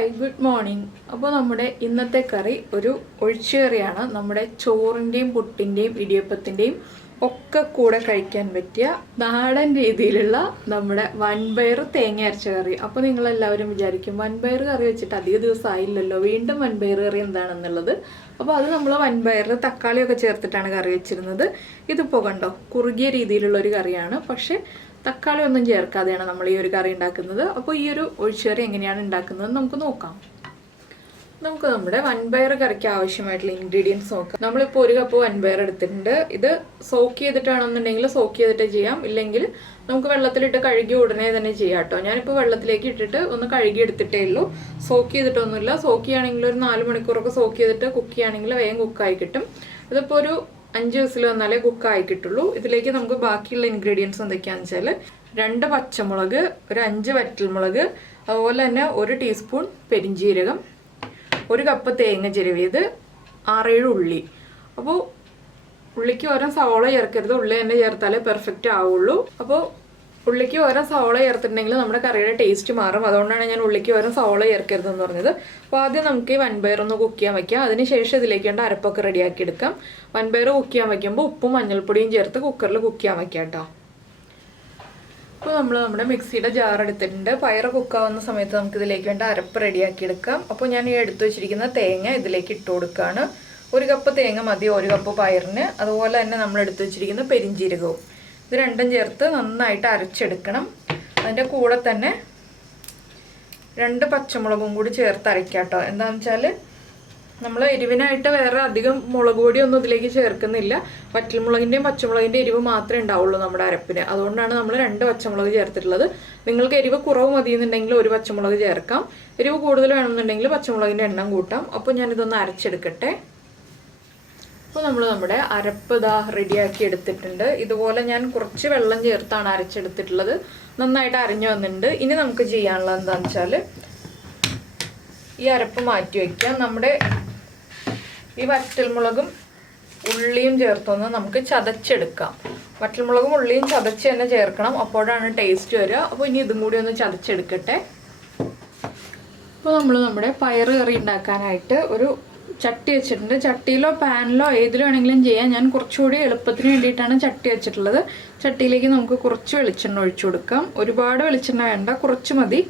Hi good morning. അപ്പോൾ നമ്മുടെ ഇന്നത്തെ കറി ഒരു ഒഴിച്ചുകറിയാണ്. നമ്മുടെ ചോറിൻ്റെയും പുട്ടിൻ്റെയും ഇടിയപ്പത്തിൻ്റെയും ഒക്കെ കൂടെ കഴിക്കാൻ പറ്റിയ നാടൻ രീതിയിലുള്ള നമ്മുടെ വൻപയർ തേങ്ങ അരച്ച കറി. അപ്പോൾ നിങ്ങളെല്ലാവരും വിചാരിക്കും വൻപയർ കറി വെച്ചിട്ട് അധിക ദിവസം ആയില്ലല്ലോ, വീണ്ടും വൻപയർ കറി എന്താണെന്നുള്ളത്. അപ്പോൾ അത് നമ്മൾ വൻപയറിൽ തക്കാളിയൊക്കെ ചേർത്തിട്ടാണ് കറി വെച്ചിരുന്നത്. ഇതിപ്പോൾ കണ്ടോ കുറുകിയ രീതിയിലുള്ള ഒരു കറിയാണ്, പക്ഷേ തക്കാളി ഒന്നും ചേർക്കാതെയാണ് നമ്മൾ ഈ ഒരു കറി ഉണ്ടാക്കുന്നത്. അപ്പോൾ ഈ ഒരു ഒഴിച്ചുകറി എങ്ങനെയാണ് ഉണ്ടാക്കുന്നത് നമുക്ക് നോക്കാം. നമുക്ക് നമ്മുടെ വൻപയർ കറിക്ക് ആവശ്യമായിട്ടുള്ള ഇൻഗ്രീഡിയൻസ് നോക്കാം. നമ്മളിപ്പോൾ 1 കപ്പ് വൻപയർ എടുത്തിട്ടുണ്ട്. ഇത് സോക്ക് ചെയ്തിട്ടാണെന്നുണ്ടെങ്കിൽ സോക്ക് ചെയ്തിട്ട് ചെയ്യാം, ഇല്ലെങ്കിൽ നമുക്ക് വെള്ളത്തിലിട്ട് കഴുകി ഉടനെ തന്നെ ചെയ്യാം കേട്ടോ. ഞാനിപ്പോൾ വെള്ളത്തിലേക്ക് ഇട്ടിട്ട് ഒന്ന് കഴുകി എടുത്തിട്ടേ ഉള്ളൂ, സോക്ക് ചെയ്തിട്ടൊന്നുമില്ല. സോക്ക് ചെയ്യുകയാണെങ്കിൽ ഒരു 4 മണിക്കൂറൊക്കെ സോക്ക് ചെയ്തിട്ട് കുക്ക് ചെയ്യുകയാണെങ്കിൽ വേഗം കുക്കായി കിട്ടും. ഇതിപ്പോൾ ഒരു 5 വിസിൽ വന്നാലേ കുക്കായി കിട്ടുള്ളൂ. ഇതിലേക്ക് നമുക്ക് ബാക്കിയുള്ള ഇൻഗ്രീഡിയൻസ് എന്തൊക്കെയാണെന്ന് വെച്ചാൽ 2 പച്ചമുളക്, ഒരു 5 വറ്റൽമുളക്, അതുപോലെ തന്നെ 1 ടീസ്പൂൺ പെരിഞ്ജീരകം, 1 കപ്പ് തേങ്ങ ചിരവിയത്, 6-7 ഉള്ളി. അപ്പോൾ ഉള്ളിക്ക് ഓരോ സവോള ചേർക്കരുത്, ഉള്ളി തന്നെ ചേർത്താലേ പെർഫെക്റ്റ് ആവുള്ളൂ. അപ്പോൾ ഉള്ളിക്ക് ഓരോ സവോള ചേർത്തിട്ടുണ്ടെങ്കിൽ നമ്മുടെ കറിയുടെ ടേസ്റ്റ് മാറും. അതുകൊണ്ടാണ് ഞാൻ ഉള്ളിക്ക് ഓരോ സവോള ചേർക്കരുതെന്ന് പറഞ്ഞത്. അപ്പോൾ ആദ്യം നമുക്ക് ഈ വൻപയർ ഒന്ന് കുക്ക് ചെയ്യാൻ വയ്ക്കാം. അതിനുശേഷം ഇതിലേക്ക് വേണ്ട അരപ്പൊക്കെ റെഡിയാക്കി എടുക്കാം. വൻപയർ കുക്ക് ചെയ്യാൻ വയ്ക്കുമ്പോൾ ഉപ്പും മഞ്ഞൾപ്പൊടിയും ചേർത്ത് കുക്കറിൽ കുക്ക് ചെയ്യാൻ വയ്ക്കാം കേട്ടോ. അപ്പോൾ നമ്മൾ നമ്മുടെ മിക്സിയുടെ ജാർ എടുത്തിട്ടുണ്ട്. പയർ കുക്കാവുന്ന സമയത്ത് നമുക്ക് ഇതിലേക്ക് വേണ്ട അരപ്പ് റെഡിയാക്കി എടുക്കാം. അപ്പോൾ ഞാൻ ഈ എടുത്തു വെച്ചിരിക്കുന്ന തേങ്ങ ഇതിലേക്ക് ഇട്ട് കൊടുക്കുകയാണ്. 1 കപ്പ് തേങ്ങ മതി 1 കപ്പ് പയറിന്. അതുപോലെ തന്നെ നമ്മൾ എടുത്തു വെച്ചിരിക്കുന്ന പെരിഞ്ജീരകവും, ഇത് രണ്ടും ചേർത്ത് നന്നായിട്ട് അരച്ചെടുക്കണം. അതിൻ്റെ കൂടെ തന്നെ 2 പച്ചമുളകും കൂടി ചേർത്ത് അരയ്ക്കാം കേട്ടോ. എന്താണെന്ന് വെച്ചാൽ നമ്മൾ എരിവിനായിട്ട് വേറെ അധികം മുളക് പൊടിയൊന്നും ഇതിലേക്ക് ചേർക്കുന്നില്ല. വറ്റൽമുളകിൻ്റെയും പച്ചമുളകിൻ്റെ എരിവ് മാത്രമേ ഉണ്ടാവുള്ളൂ നമ്മുടെ അരപ്പിന്. അതുകൊണ്ടാണ് നമ്മൾ 2 പച്ചമുളക് ചേർത്തിട്ടുള്ളത്. നിങ്ങൾക്ക് എരിവ് കുറവ് മതിയെന്നുണ്ടെങ്കിൽ 1 പച്ചമുളക് ചേർക്കാം. എരിവ് കൂടുതൽ വേണമെന്നുണ്ടെങ്കിൽ പച്ചമുളകിൻ്റെ എണ്ണം കൂട്ടാം. അപ്പോൾ ഞാനിതൊന്ന് അരച്ചെടുക്കട്ടെ. അപ്പോൾ നമ്മൾ നമ്മുടെ അരപ്പ് ഇതാ റെഡിയാക്കി എടുത്തിട്ടുണ്ട്. ഇതുപോലെ ഞാൻ കുറച്ച് വെള്ളം ചേർത്താണ് അരച്ചെടുത്തിട്ടുള്ളത്. നന്നായിട്ട് അരഞ്ഞു വന്നിട്ടുണ്ട്. ഇനി നമുക്ക് ചെയ്യാനുള്ളത് എന്താണെന്ന് വെച്ചാൽ ഈ അരപ്പ് മാറ്റി വയ്ക്കാം. നമ്മുടെ ഈ വറ്റൽമുളകും ഉള്ളിയും ചേർത്തൊന്ന് നമുക്ക് ചതച്ചെടുക്കാം. വറ്റൽമുളകും ഉള്ളിയും ചതച്ച് തന്നെ ചേർക്കണം, അപ്പോഴാണ് ടേസ്റ്റ് വരിക. അപ്പോൾ ഇനി ഇതും കൂടി ഒന്ന് ചതച്ചെടുക്കട്ടെ. അപ്പോൾ നമ്മൾ നമ്മുടെ പയറ് കറി ഉണ്ടാക്കാനായിട്ട് ഒരു ചട്ടി വെച്ചിട്ടുണ്ട്. ചട്ടിയിലോ പാനിലോ ഏതിലോ വേണമെങ്കിലും ചെയ്യാം. ഞാൻ കുറച്ചുകൂടി എളുപ്പത്തിന് വേണ്ടിയിട്ടാണ് ചട്ടി വെച്ചിട്ടുള്ളത്. ചട്ടിയിലേക്ക് നമുക്ക് കുറച്ച് വെളിച്ചെണ്ണ ഒഴിച്ചു കൊടുക്കാം. ഒരുപാട് വെളിച്ചെണ്ണ വേണ്ട, കുറച്ച് മതി.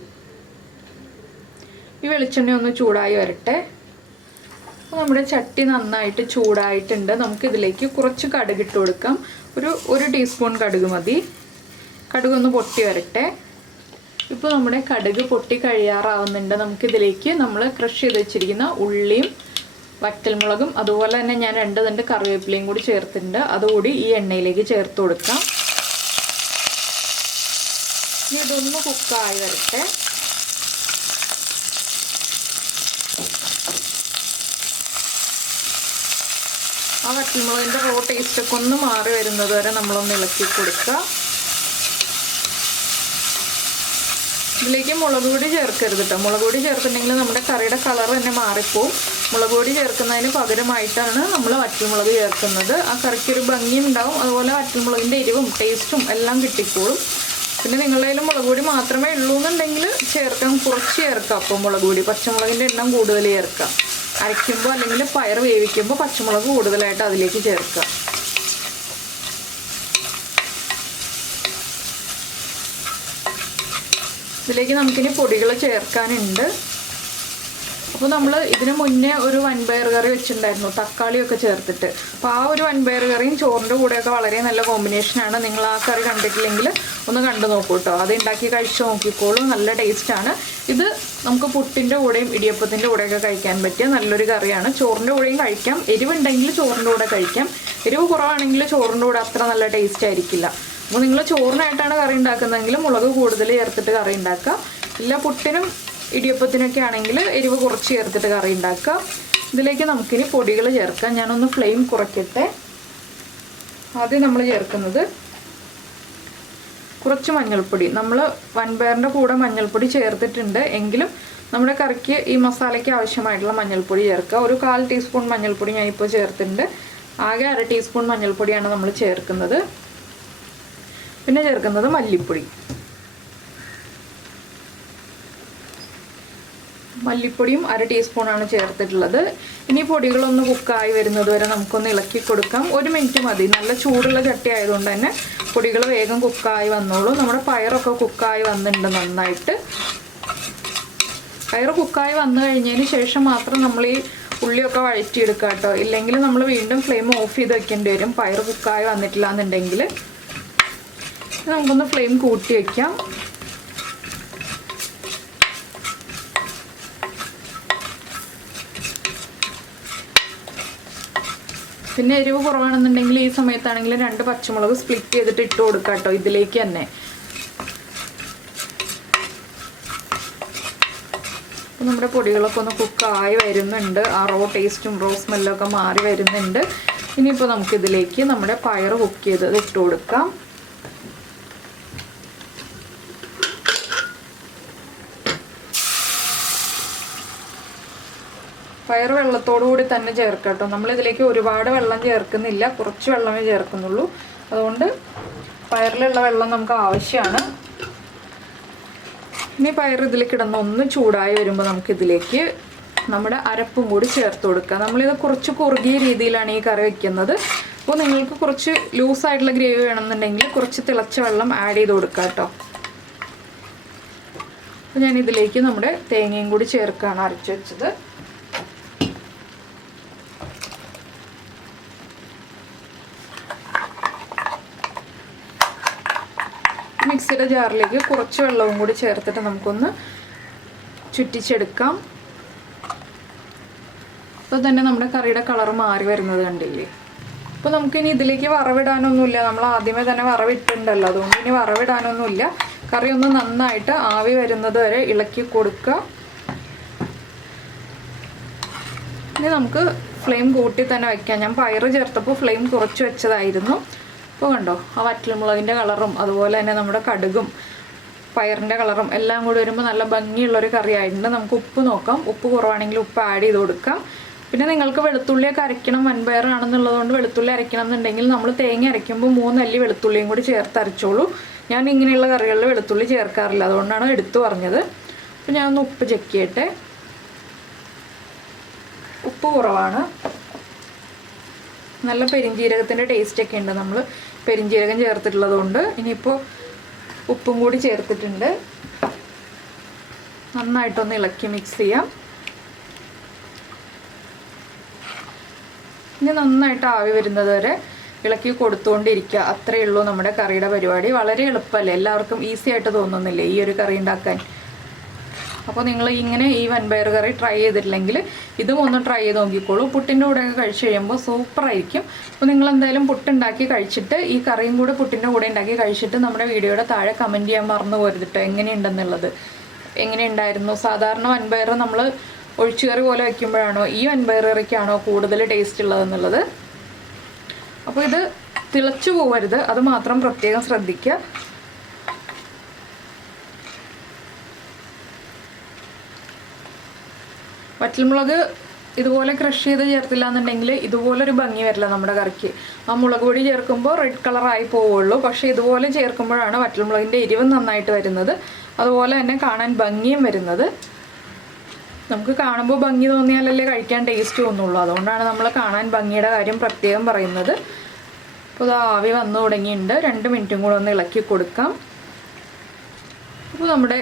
ഈ വെളിച്ചെണ്ണ ഒന്ന് ചൂടായി വരട്ടെ. അപ്പോൾ നമ്മുടെ ചട്ടി നന്നായിട്ട് ചൂടായിട്ടുണ്ട്. നമുക്കിതിലേക്ക് കുറച്ച് കടുക് ഇട്ട് കൊടുക്കാം. ഒരു 1 ടീസ്പൂൺ കടുക് മതി. കടുകൊന്ന് പൊട്ടി വരട്ടെ. ഇപ്പോൾ നമ്മുടെ കടുക് പൊട്ടി കഴിയാറാവുന്നുണ്ട്. നമുക്കിതിലേക്ക് നമ്മൾ ക്രഷ് ചെയ്ത് വെച്ചിരിക്കുന്ന ഉള്ളിയും വറ്റൽമുളകും അതുപോലെ തന്നെ ഞാൻ 2 തണ്ട് കറിവേപ്പിലയും കൂടി ചേർത്തിട്ടുണ്ട്. അതുകൂടി ഈ എണ്ണയിലേക്ക് ചേർത്ത് കൊടുക്കാം. ഇനി ഇതൊന്ന് കുക്കായി വരട്ടെ. ആ വറ്റൽമുളകിൻ്റെ റോ ടേസ്റ്റൊക്കെ ഒന്ന് മാറി വരുന്നത് വരെ നമ്മളൊന്ന് ഇളക്കി കൊടുക്കുക. ഇതിലേക്ക് മുളക് പൊടി ചേർക്കരുത് കേട്ടോ. മുളക് പൊടി ചേർത്തിട്ടുണ്ടെങ്കിൽ നമ്മുടെ കറിയുടെ കളർ തന്നെ മാറിപ്പോവും. മുളക് പൊടി ചേർക്കുന്നതിന് പകരമായിട്ടാണ് നമ്മൾ വറ്റൽമുളക് ചേർക്കുന്നത്. ആ കറിക്കൊരു ഭംഗിയും ഉണ്ടാവും, അതുപോലെ വറ്റൽമുളകിൻ്റെ എരിവും ടേസ്റ്റും എല്ലാം കിട്ടിക്കോളും. പിന്നെ നിങ്ങളുടെ കയ്യിൽ മുളക് പൊടി മാത്രമേ ഉള്ളൂ എന്നുണ്ടെങ്കിൽ ചേർക്കാം, കുറച്ച് ചേർക്കാം. അപ്പോൾ മുളക് പൊടി പച്ചമുളകിൻ്റെ എണ്ണം കൂടുതൽ ചേർക്കാം. അരയ്ക്കുമ്പോൾ അല്ലെങ്കിൽ പയർ വേവിക്കുമ്പോൾ പച്ചമുളക് കൂടുതലായിട്ട് അതിലേക്ക് ചേർക്കുക. ഇതിലേക്ക് നമുക്കിനി പൊടികൾ ചേർക്കാനുണ്ട്. അപ്പോൾ നമ്മൾ ഇതിന് മുന്നേ ഒരു വൻപയർ കറി വെച്ചിട്ടുണ്ടായിരുന്നു തക്കാളിയൊക്കെ ചേർത്തിട്ട്. അപ്പോൾ ആ ഒരു വൻപയർ കറിയും ചോറിൻ്റെ കൂടെയൊക്കെ വളരെ നല്ല കോമ്പിനേഷനാണ്. നിങ്ങൾ ആ കറി കണ്ടിട്ടില്ലെങ്കിൽ ഒന്ന് കണ്ടു നോക്കൂ കേട്ടോ. അത് ഉണ്ടാക്കി കഴിച്ച് നോക്കിക്കോളൂ, നല്ല ടേസ്റ്റാണ്. ഇത് നമുക്ക് പുട്ടിൻ്റെ കൂടെയും ഇടിയപ്പത്തിൻ്റെ കൂടെയൊക്കെ കഴിക്കാൻ പറ്റിയ നല്ലൊരു കറിയാണ്. ചോറിൻ്റെ കൂടെയും കഴിക്കാം. എരിവുണ്ടെങ്കിൽ ചോറിൻ്റെ കൂടെ കഴിക്കാം. എരിവ് കുറവാണെങ്കിൽ ചോറിൻ്റെ കൂടെ അത്ര നല്ല ടേസ്റ്റ് ആയിരിക്കില്ല. അപ്പോൾ നിങ്ങൾ ചോറിനായിട്ടാണ് കറി ഉണ്ടാക്കുന്നതെങ്കിൽ മുളക് കൂടുതൽ ചേർത്തിട്ട് കറി ഉണ്ടാക്കുക. ഇല്ല പുട്ടിനും ഇടിയപ്പത്തിനൊക്കെ ആണെങ്കിൽ എരിവ് കുറച്ച് ചേർത്തിട്ട് കറി ഉണ്ടാക്കുക. ഇതിലേക്ക് നമുക്കിനി പൊടികൾ ചേർക്കാം. ഞാനൊന്ന് ഫ്ലെയിം കുറയ്ക്കട്ടെ. ആദ്യം നമ്മൾ ചേർക്കുന്നത് കുറച്ച് മഞ്ഞൾപ്പൊടി. നമ്മൾ വൻപയറിൻ്റെ കൂടെ മഞ്ഞൾപ്പൊടി ചേർത്തിട്ടുണ്ട്, എങ്കിലും നമ്മുടെ കറിക്ക് ഈ മസാലയ്ക്ക് ആവശ്യമായിട്ടുള്ള മഞ്ഞൾപ്പൊടി ചേർക്കുക. ഒരു 1/4 ടീസ്പൂൺ മഞ്ഞൾപ്പൊടി ഞാനിപ്പോൾ ചേർത്തിട്ടുണ്ട്. ആകെ 1/2 ടീസ്പൂൺ മഞ്ഞൾപ്പൊടിയാണ് നമ്മൾ ചേർക്കുന്നത്. പിന്നെ ചേർക്കുന്നത് മല്ലിപ്പൊടി. മല്ലിപ്പൊടിയും 1/2 ടീസ്പൂണാണ് ചേർത്തിട്ടുള്ളത്. ഇനി പൊടികളൊന്ന് കുക്കായി വരുന്നത് വരെ നമുക്കൊന്ന് ഇളക്കി കൊടുക്കാം. 1 മിനിറ്റ് മതി. നല്ല ചൂടുള്ള ചട്ടി ആയതുകൊണ്ട് തന്നെ പൊടികൾ വേഗം കുക്കായി വന്നോളൂ. നമ്മുടെ പയറൊക്കെ കുക്കായി വന്നിട്ടുണ്ട് നന്നായിട്ട്. പയർ കുക്കായി വന്നു കഴിഞ്ഞതിന് ശേഷം മാത്രം നമ്മൾ ഈ ഉള്ളിയൊക്കെ വഴറ്റിയെടുക്കുക കേട്ടോ. ഇല്ലെങ്കിൽ നമ്മൾ വീണ്ടും ഫ്ലെയിം ഓഫ് ചെയ്ത് വെക്കേണ്ടി വരും പയർ കുക്കായി വന്നിട്ടില്ല എന്നുണ്ടെങ്കിൽ. നമുക്കൊന്ന് ഫ്ലെയിം കൂട്ടി വയ്ക്കാം. പിന്നെ എരിവ് കുറവാണെന്നുണ്ടെങ്കിൽ ഈ സമയത്താണെങ്കിൽ 2 പച്ചമുളക് സ്പ്ലിറ്റ് ചെയ്തിട്ട് ഇട്ട് കൊടുക്കാം കേട്ടോ ഇതിലേക്ക് തന്നെ. അപ്പോൾ നമ്മുടെ പൊടികളൊക്കെ ഒന്ന് കുക്കായി വരുന്നുണ്ട്. ആ റോ ടേസ്റ്റും റോ സ്മെല്ലൊക്കെ മാറി വരുന്നുണ്ട്. ഇനിയിപ്പോൾ നമുക്കിതിലേക്ക് നമ്മുടെ പയർ കുക്ക് ചെയ്തത് ഇട്ട് കൊടുക്കാം. പയർ വെള്ളത്തോടു കൂടി തന്നെ ചേർക്കാം കേട്ടോ. നമ്മളിതിലേക്ക് ഒരുപാട് വെള്ളം ചേർക്കുന്നില്ല, കുറച്ച് വെള്ളമേ ചേർക്കുന്നുള്ളൂ. അതുകൊണ്ട് പയറിലുള്ള വെള്ളം നമുക്ക് ആവശ്യമാണ്. ഇനി പയർ ഇതിലേക്ക് ഇടുന്ന ഒന്ന് ചൂടായി വരുമ്പോൾ നമുക്കിതിലേക്ക് നമ്മുടെ അരപ്പും കൂടി ചേർത്ത് കൊടുക്കുക. നമ്മളിത് കുറച്ച് കുറുകിയ രീതിയിലാണ് ഈ കറി വയ്ക്കുന്നത്. അപ്പോൾ നിങ്ങൾക്ക് കുറച്ച് ലൂസായിട്ടുള്ള ഗ്രേവി വേണമെന്നുണ്ടെങ്കിൽ കുറച്ച് തിളച്ച വെള്ളം ആഡ് ചെയ്ത് കൊടുക്കുക കേട്ടോ. അപ്പോൾ ഞാനിതിലേക്ക് നമ്മുടെ തേങ്ങയും കൂടി ചേർക്കുകയാണ് അരച്ച് വെച്ചത്. മിക്സിയുടെ ജാറിലേക്ക് കുറച്ച് വെള്ളവും കൂടി ചേർത്തിട്ട് നമുക്കൊന്ന് ചുറ്റിച്ചെടുക്കാം. അപ്പോൾ തന്നെ നമ്മുടെ കറിയുടെ കളർ മാറി വരുന്നത് കണ്ടില്ലേ. അപ്പോൾ നമുക്കിനി ഇതിലേക്ക് വറവിടാനൊന്നുമില്ല, നമ്മൾ ആദ്യമേ തന്നെ വറവിട്ടുണ്ടല്ലോ, അതുകൊണ്ട് ഇനി വറവിടാനൊന്നുമില്ല. കറി ഒന്ന് നന്നായിട്ട് ആവി വരുന്നത് വരെ ഇളക്കി കൊടുക്കുക. ഇനി നമുക്ക് ഫ്ലെയിം കൂട്ടി തന്നെ വയ്ക്കാം. ഞാൻ പയറ് ചേർത്തപ്പോൾ ഫ്ലെയിം കുറച്ച് വെച്ചതായിരുന്നു. അപ്പോൾ കണ്ടോ, ആ വറ്റൽമുളകിൻ്റെ കളറും അതുപോലെ തന്നെ നമ്മുടെ കടുകും പയറിൻ്റെ കളറും എല്ലാം കൂടി വരുമ്പോൾ നല്ല ഭംഗിയുള്ളൊരു കറി ആയിട്ടുണ്ട്. നമുക്ക് ഉപ്പ് നോക്കാം. ഉപ്പ് കുറവാണെങ്കിൽ ഉപ്പ് ആഡ് ചെയ്ത് കൊടുക്കാം. പിന്നെ നിങ്ങൾക്ക് വെളുത്തുള്ളിയൊക്കെ അരയ്ക്കണം, വൻപയറാണെന്നുള്ളതുകൊണ്ട് വെളുത്തുള്ളി അരയ്ക്കണം എന്നുണ്ടെങ്കിൽ നമ്മൾ തേങ്ങ അരയ്ക്കുമ്പോൾ 3 അല്ലി വെളുത്തുള്ളിയും കൂടി ചേർത്ത് അരച്ചോളൂ. ഞാൻ ഇങ്ങനെയുള്ള കറികളിൽ വെളുത്തുള്ളി ചേർക്കാറില്ല, അതുകൊണ്ടാണ് എടുത്തു പറഞ്ഞത്. അപ്പോൾ ഞാനൊന്ന് ഉപ്പ് ചെക്ക് ചെയ്യട്ടെ. ഉപ്പ് കുറവാണ്. നല്ല പെരിഞ്ജീരകത്തിൻ്റെ ടേസ്റ്റൊക്കെ ഉണ്ട്, നമ്മൾ പെരിഞ്ജീരകം ചേർത്തിട്ടുള്ളത് കൊണ്ട്. ഇനിയിപ്പോൾ ഉപ്പും കൂടി ചേർത്തിട്ടുണ്ട്. നന്നായിട്ടൊന്ന് ഇളക്കി മിക്സ് ചെയ്യാം. ഇനി നന്നായിട്ട് ആവി വരുന്നത് വരെ ഇളക്കി കൊടുത്തുകൊണ്ടിരിക്കുക. അത്രയേ ഉള്ളൂ നമ്മുടെ കറിയുടെ പരിപാടി. വളരെ എളുപ്പമല്ലേ, എല്ലാവർക്കും ഈസി ആയിട്ട് തോന്നുന്നില്ലേ ഈ ഒരു കറി ഉണ്ടാക്കാൻ. അപ്പോൾ നിങ്ങൾ ഇങ്ങനെ ഈ വൻപയർ കറി ട്രൈ ചെയ്തിട്ടില്ലെങ്കിൽ ഇതും ഒന്ന് ട്രൈ ചെയ്ത് നോക്കിക്കോളൂ. പുട്ടിൻ്റെ കൂടെയൊക്കെ കഴിച്ച് കഴിയുമ്പോൾ സൂപ്പറായിരിക്കും. അപ്പോൾ നിങ്ങൾ എന്തായാലും പുട്ടുണ്ടാക്കി കഴിച്ചിട്ട് ഈ കറിയും കൂടെ പുട്ടിൻ്റെ കൂടെ ഉണ്ടാക്കി കഴിച്ചിട്ട് നമ്മുടെ വീഡിയോയുടെ താഴെ കമൻറ്റ് ചെയ്യാൻ മറന്നു പോരുതിട്ടോ എങ്ങനെയുണ്ടെന്നുള്ളത്. എങ്ങനെയുണ്ടായിരുന്നു, സാധാരണ വൻപയർ നമ്മൾ ഒഴിച്ചുകറി പോലെ വയ്ക്കുമ്പോഴാണോ ഈ വൻപയർ കറിക്കാണോ കൂടുതൽ ടേസ്റ്റ് ഉള്ളതെന്നുള്ളത്. അപ്പോൾ ഇത് തിളച്ചു പോകരുത്, അത് മാത്രം പ്രത്യേകം ശ്രദ്ധിക്കുക. വറ്റൽമുളക് ഇതുപോലെ ക്രഷ് ചെയ്ത് ചേർത്തില്ല എന്നുണ്ടെങ്കിൽ ഇതുപോലൊരു ഭംഗി വരില്ല നമ്മുടെ കറിക്ക്. ആ മുളക് പൊടി ചേർക്കുമ്പോൾ റെഡ് കളറായി പോവുള്ളൂ. പക്ഷേ ഇതുപോലെ ചേർക്കുമ്പോഴാണ് വറ്റൽമുളകിൻ്റെ എരിവ് നന്നായിട്ട് വരുന്നത്, അതുപോലെ തന്നെ കാണാൻ ഭംഗിയും വരുന്നത്. നമുക്ക് കാണുമ്പോൾ ഭംഗി തോന്നിയാലല്ലേ കഴിക്കാൻ ടേസ്റ്റ് തോന്നുള്ളൂ. അതുകൊണ്ടാണ് നമ്മൾ കാണാൻ ഭംഗിയുടെ കാര്യം പ്രത്യേകം പറയുന്നത്. അപ്പോൾ ഇത് ആവി വന്നു തുടങ്ങിയിട്ടുണ്ട്. 2 മിനിറ്റും കൂടെ ഒന്ന് ഇളക്കി കൊടുക്കാം. അപ്പോൾ നമ്മുടെ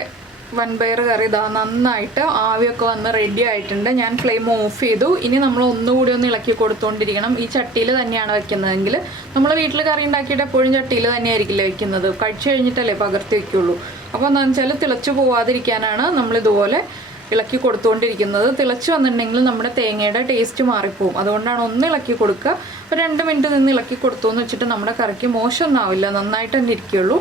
വൻപയർ കറി ഇതാ നന്നായിട്ട് ആവിയൊക്കെ വന്ന് റെഡി ആയിട്ടുണ്ട്. ഞാൻ ഫ്ലെയിം ഓഫ് ചെയ്തു. ഇനി നമ്മൾ ഒന്നുകൂടി ഒന്ന് ഇളക്കി കൊടുത്തുകൊണ്ടിരിക്കണം. ഈ ചട്ടിയിൽ തന്നെയാണ് വെക്കുന്നതെങ്കിൽ നമ്മൾ വീട്ടിൽ കറി ഉണ്ടാക്കിയിട്ട് എപ്പോഴും ചട്ടിയിൽ തന്നെയായിരിക്കില്ല വെക്കുന്നത്, കഴിച്ചു കഴിഞ്ഞിട്ടല്ലേ പകർത്തി വയ്ക്കുള്ളൂ. അപ്പോൾ എന്താണെന്ന് വെച്ചാൽ തിളച്ചു പോവാതിരിക്കാനാണ് നമ്മളിതുപോലെ ഇളക്കി കൊടുത്തുകൊണ്ടിരിക്കുന്നത്. തിളച്ച് വന്നിട്ടുണ്ടെങ്കിൽ നമ്മുടെ തേങ്ങയുടെ ടേസ്റ്റ് മാറിപ്പോവും. അതുകൊണ്ടാണ് ഒന്ന് ഇളക്കി കൊടുക്കുക. അപ്പോൾ 2 മിനിറ്റ് നിന്ന് ഇളക്കി കൊടുത്തു എന്ന് വെച്ചിട്ട് നമ്മുടെ കറിക്ക് മോശമൊന്നും ആവില്ല, നന്നായിട്ട് തന്നെ ഇരിക്കുകയുള്ളൂ.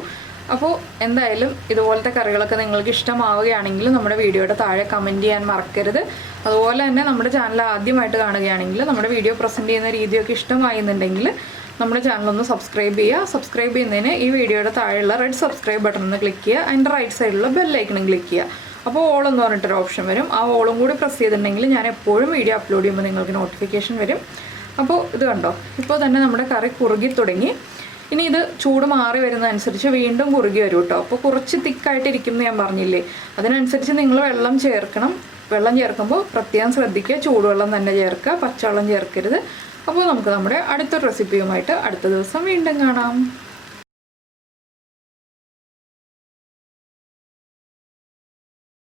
അപ്പോൾ എന്തായാലും ഇതുപോലത്തെ കറികളൊക്കെ നിങ്ങൾക്ക് ഇഷ്ടമാവുകയാണെങ്കിൽ നമ്മുടെ വീഡിയോയുടെ താഴെ കമൻറ്റ് ചെയ്യാൻ മറക്കരുത്. അതുപോലെ തന്നെ നമ്മുടെ ചാനൽ ആദ്യമായിട്ട് കാണുകയാണെങ്കിൽ നമ്മുടെ വീഡിയോ പ്രസൻറ്റ് ചെയ്യുന്ന രീതിയൊക്കെ ഇഷ്ടമായെന്നുണ്ടെങ്കിൽ നമ്മുടെ ചാനലൊന്ന് സബ്സ്ക്രൈബ് ചെയ്യുക. സബ്സ്ക്രൈബ് ചെയ്യുന്നതിന് ഈ വീഡിയോയുടെ താഴെയുള്ള റെഡ് സബ്സ്ക്രൈബ് ബട്ടൺ ഒന്ന് ക്ലിക്ക് ചെയ്യുക. അതിൻ്റെ റൈറ്റ് സൈഡിലുള്ള ബെല്ലൈക്കണും ക്ലിക്ക് ചെയ്യുക. അപ്പോൾ ഓൾ എന്ന് പറഞ്ഞിട്ടൊരു ഓപ്ഷൻ വരും. ആ ഓളും കൂടി പ്രസ് ചെയ്തിട്ടുണ്ടെങ്കിൽ ഞാൻ എപ്പോഴും വീഡിയോ അപ്ലോഡ് ചെയ്യുമ്പോൾ നിങ്ങൾക്ക് നോട്ടിഫിക്കേഷൻ വരും. അപ്പോൾ ഇത് കണ്ടോ, ഇപ്പോൾ തന്നെ നമ്മുടെ കറി കുറുകി തുടങ്ങി. ഇനി ഇത് ചൂട് മാറി വരുന്നതനുസരിച്ച് വീണ്ടും കുറുകി വരും കേട്ടോ. അപ്പോൾ കുറച്ച് തിക്കായിട്ടിരിക്കും എന്ന് ഞാൻ പറഞ്ഞില്ലേ, അതിനനുസരിച്ച് നിങ്ങൾ വെള്ളം ചേർക്കണം. വെള്ളം ചേർക്കുമ്പോൾ പ്രത്യേകം ശ്രദ്ധിക്കുക, ചൂടുവെള്ളം തന്നെ ചേർക്കുക, പച്ചവെള്ളം ചേർക്കരുത്. അപ്പോൾ നമുക്ക് നമ്മുടെ അടുത്ത റെസിപ്പിയുമായിട്ട് അടുത്ത ദിവസം വീണ്ടും കാണാം.